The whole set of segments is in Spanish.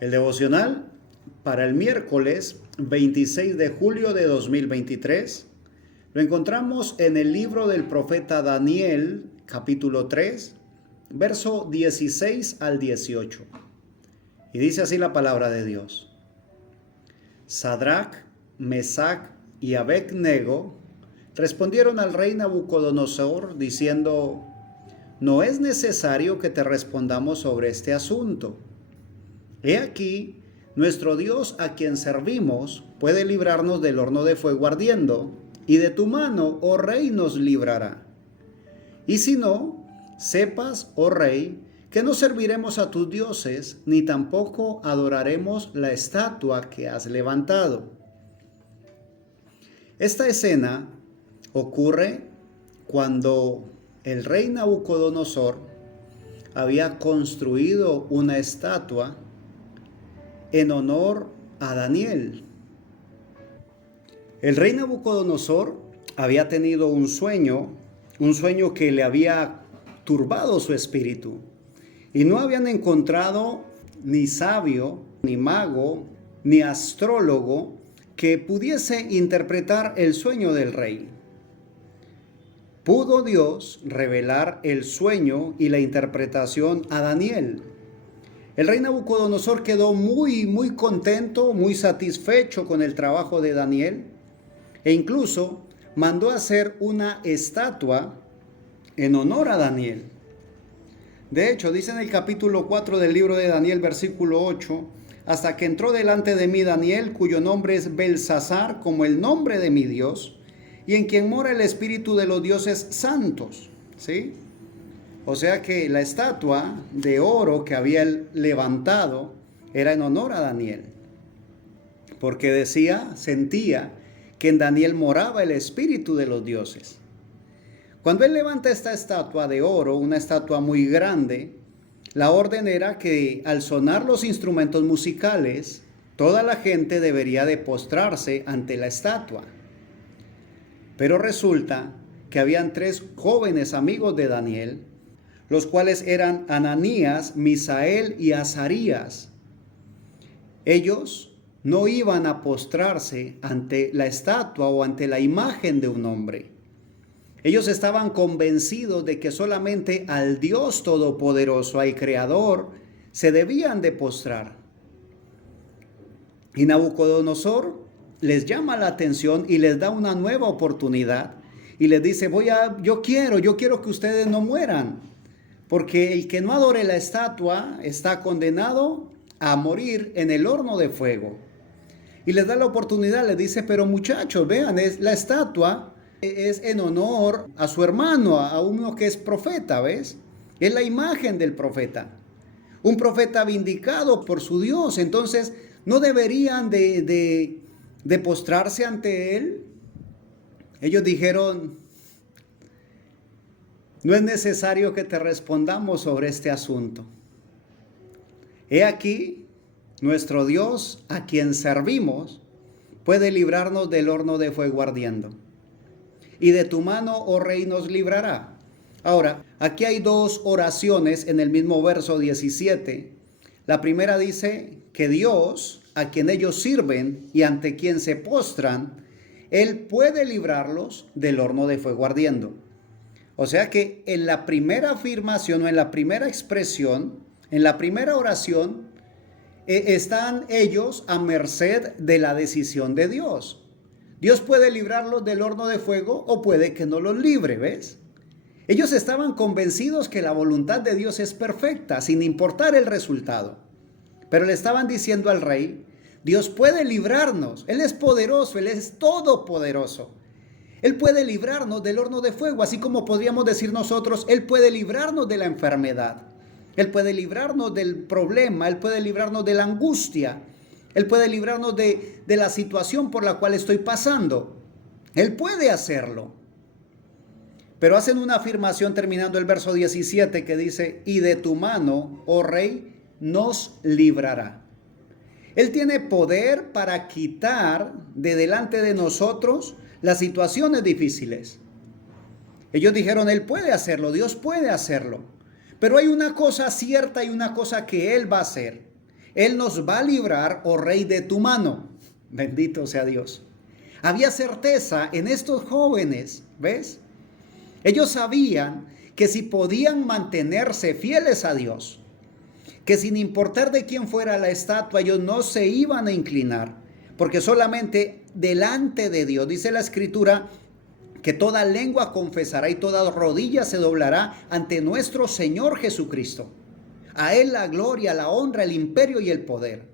El devocional para el miércoles 26 de julio de 2023 lo encontramos en el libro del profeta Daniel, capítulo 3, verso 16 al 18. Y dice así la palabra de Dios. Sadrach, Mesach y Abed-nego respondieron al rey Nabucodonosor diciendo: no es necesario que te respondamos sobre este asunto. He aquí, nuestro Dios a quien servimos puede librarnos del horno de fuego ardiendo, y de tu mano, oh rey, nos librará. Y si no, sepas, oh rey, que no serviremos a tus dioses, ni tampoco adoraremos la estatua que has levantado. Esta escena ocurre cuando el rey Nabucodonosor había construido una estatua en honor a Daniel. El rey Nabucodonosor había tenido un sueño que le había turbado su espíritu, y no habían encontrado ni sabio, ni mago, ni astrólogo que pudiese interpretar el sueño del rey. Pudo Dios revelar el sueño y la interpretación a Daniel. El rey Nabucodonosor quedó muy contento, muy satisfecho con el trabajo de Daniel, e incluso mandó hacer una estatua en honor a Daniel. De hecho, dice en el capítulo 4 del libro de Daniel, versículo 8, hasta que entró delante de mí Daniel, cuyo nombre es Belsasar, como el nombre de mi Dios, y en quien mora el espíritu de los dioses santos. ¿Sí? O sea que la estatua de oro que había levantado era en honor a Daniel, porque sentía que en Daniel moraba el espíritu de los dioses. Cuando él levanta esta estatua de oro, una estatua muy grande, la orden era que al sonar los instrumentos musicales, toda la gente debería de postrarse ante la estatua. Pero resulta que habían 3 jóvenes amigos de Daniel, los cuales eran Ananías, Misael y Azarías. Ellos no iban a postrarse ante la estatua o ante la imagen de un hombre. Ellos estaban convencidos de que solamente al Dios Todopoderoso, al Creador, se debían de postrar. Y Nabucodonosor les llama la atención y les da una nueva oportunidad y les dice: yo quiero que ustedes no mueran, porque el que no adore la estatua está condenado a morir en el horno de fuego. Y les da la oportunidad, les dice: pero muchachos, vean, la estatua es en honor a su hermano, a uno que es profeta, ¿ves? Es la imagen del profeta, un profeta vindicado por su Dios. Entonces no deberían de postrarse ante él. Ellos dijeron: no es necesario que te respondamos sobre este asunto. He aquí, nuestro Dios a quien servimos puede librarnos del horno de fuego ardiendo, y de tu mano, oh rey, nos librará. Ahora, aquí hay 2 oraciones en el mismo verso 17. La primera dice que Dios, a quien ellos sirven y ante quien se postran, Él puede librarlos del horno de fuego ardiendo. O sea que en la primera afirmación o en la primera expresión, en la primera oración, están ellos a merced de la decisión de Dios. Dios puede librarlos del horno de fuego o puede que no los libre, ¿ves? Ellos estaban convencidos que la voluntad de Dios es perfecta, sin importar el resultado. Pero le estaban diciendo al rey: Dios puede librarnos, Él es poderoso, Él es todopoderoso. Él puede librarnos del horno de fuego, así como podríamos decir nosotros: Él puede librarnos de la enfermedad, Él puede librarnos del problema, Él puede librarnos de la angustia, Él puede librarnos de la situación por la cual estoy pasando. Él puede hacerlo. Pero hacen una afirmación terminando el verso 17 que dice: y de tu mano, oh rey, nos librará. Él tiene poder para quitar de delante de nosotros las situaciones difíciles. Ellos dijeron: Él puede hacerlo, Dios puede hacerlo. Pero hay una cosa cierta y una cosa que Él va a hacer. Él nos va a librar, oh Rey, de tu mano. Bendito sea Dios. Había certeza en estos jóvenes, ¿ves? Ellos sabían que si podían mantenerse fieles a Dios, que sin importar de quién fuera la estatua, ellos no se iban a inclinar, porque solamente delante de Dios, dice la Escritura, que toda lengua confesará y toda rodilla se doblará ante nuestro Señor Jesucristo. A Él la gloria, la honra, el imperio y el poder.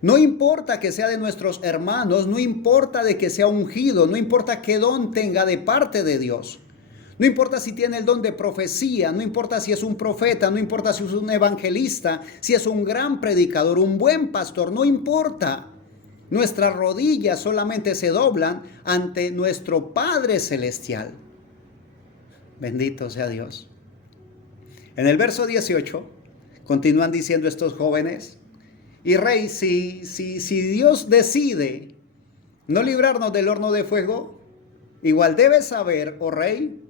No importa que sea de nuestros hermanos, no importa de que sea ungido, no importa qué don tenga de parte de Dios. No importa si tiene el don de profecía, no importa si es un profeta, no importa si es un evangelista, si es un gran predicador, un buen pastor, no importa. Nuestras rodillas solamente se doblan ante nuestro Padre Celestial. Bendito sea Dios. En el verso 18 continúan diciendo estos jóvenes: y Rey, si Dios decide no librarnos del horno de fuego, igual debes saber, oh Rey,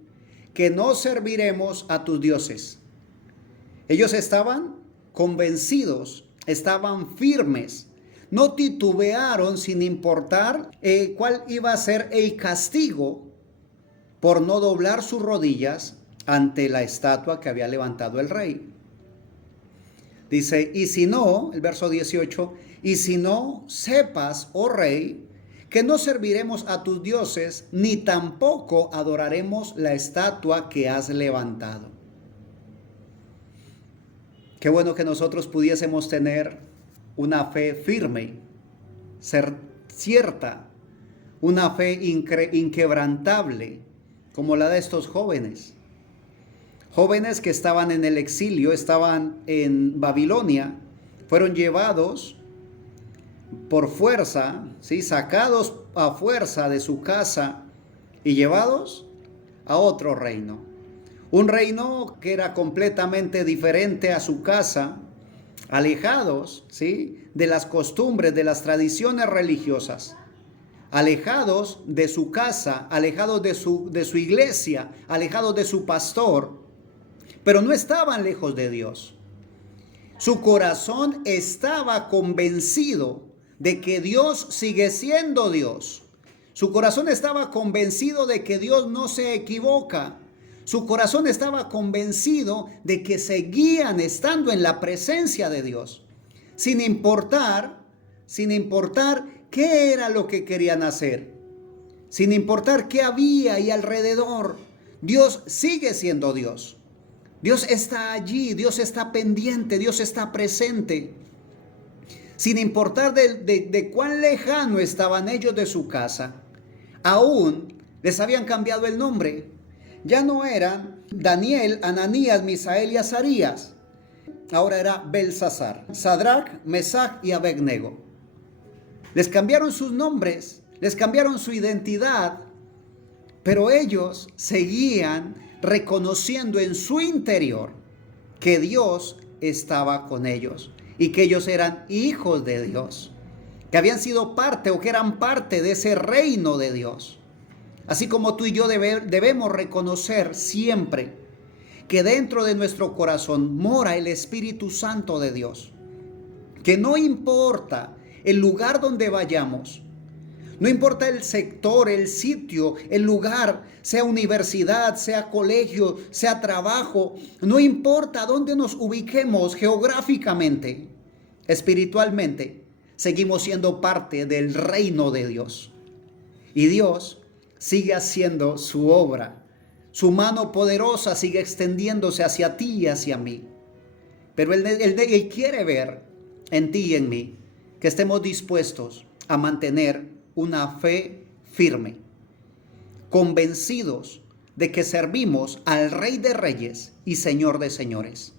que no serviremos a tus dioses. Ellos estaban convencidos, estaban firmes, no titubearon sin importar cuál iba a ser el castigo por no doblar sus rodillas ante la estatua que había levantado el rey. Dice, y si no, el verso 18, y si no, sepas, oh rey, que no serviremos a tus dioses, ni tampoco adoraremos la estatua que has levantado. Qué bueno que nosotros pudiésemos tener una fe firme, ser cierta, una fe inquebrantable, como la de estos jóvenes. Jóvenes que estaban en el exilio, estaban en Babilonia, fueron llevados por fuerza, ¿sí? Sacados a fuerza de su casa y llevados a otro reino. Un reino que era completamente diferente a su casa, alejados, ¿sí? De las costumbres, de las tradiciones religiosas, alejados de su casa, alejados de su iglesia, alejados de su pastor, pero no estaban lejos de Dios. Su corazón estaba convencido de que Dios sigue siendo Dios. Su corazón estaba convencido de que Dios no se equivoca. Su corazón estaba convencido de que seguían estando en la presencia de Dios, sin importar qué era lo que querían hacer, sin importar qué había ahí alrededor. Dios sigue siendo Dios. Dios está allí, Dios está pendiente, Dios está presente. Sin importar de cuán lejano estaban ellos de su casa, aún les habían cambiado el nombre. Ya no eran Daniel, Ananías, Misael y Azarías. Ahora era Belsasar, Sadrach, Mesach y Abednego. Les cambiaron sus nombres, les cambiaron su identidad, pero ellos seguían reconociendo en su interior que Dios estaba con ellos y que ellos eran hijos de Dios, que habían sido parte o que eran parte de ese reino de Dios. Así como tú y yo debemos reconocer siempre que dentro de nuestro corazón mora el Espíritu Santo de Dios, que no importa el lugar donde vayamos, no importa el sector, el sitio, el lugar, sea universidad, sea colegio, sea trabajo, no importa dónde nos ubiquemos geográficamente, espiritualmente, seguimos siendo parte del reino de Dios. Y Dios sigue haciendo su obra. Su mano poderosa sigue extendiéndose hacia ti y hacia mí. Pero Él quiere ver en ti y en mí que estemos dispuestos a mantener una fe firme, convencidos de que servimos al Rey de Reyes y Señor de Señores.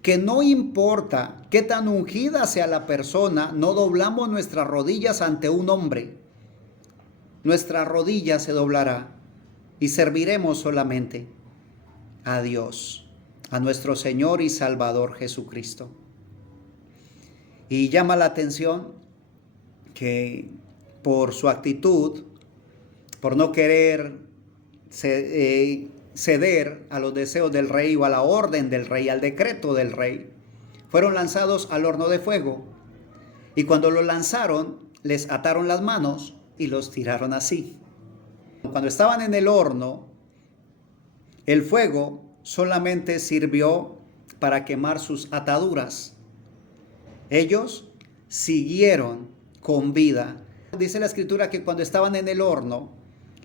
Que no importa qué tan ungida sea la persona, no doblamos nuestras rodillas ante un hombre. Nuestra rodilla se doblará y serviremos solamente a Dios, a nuestro Señor y Salvador Jesucristo. Y llama la atención que por su actitud, por no querer ceder a los deseos del rey o a la orden del rey, al decreto del rey, fueron lanzados al horno de fuego. Y cuando los lanzaron, les ataron las manos y los tiraron así. Cuando estaban en el horno, el fuego solamente sirvió para quemar sus ataduras. Ellos siguieron con vida. Dice la escritura que cuando estaban en el horno,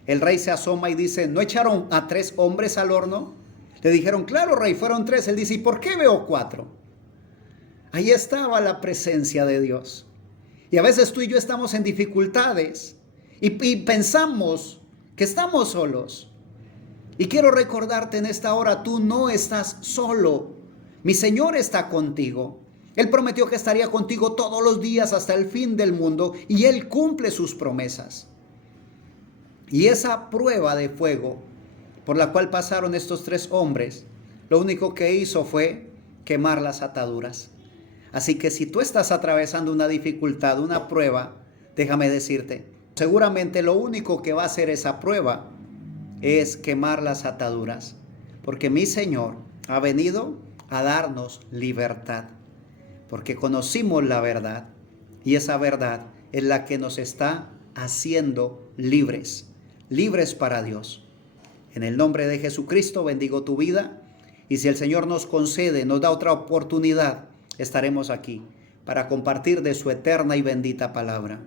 el rey se asoma y dice, ¿no echaron a 3 hombres al horno? Le dijeron, claro, rey, fueron 3. Él dice, ¿y por qué veo 4? Ahí estaba la presencia de Dios. Y a veces tú y yo estamos en dificultades y pensamos que estamos solos. Y quiero recordarte en esta hora, tú no estás solo. Mi Señor está contigo. Él prometió que estaría contigo todos los días hasta el fin del mundo y Él cumple sus promesas. Y esa prueba de fuego por la cual pasaron estos 3 hombres, lo único que hizo fue quemar las ataduras. Así que si tú estás atravesando una dificultad, una prueba, déjame decirte, seguramente lo único que va a hacer esa prueba es quemar las ataduras, porque mi Señor ha venido a darnos libertad, porque conocimos la verdad y esa verdad es la que nos está haciendo libres, libres para Dios. En el nombre de Jesucristo bendigo tu vida y si el Señor nos concede, nos da otra oportunidad, estaremos aquí para compartir de su eterna y bendita palabra.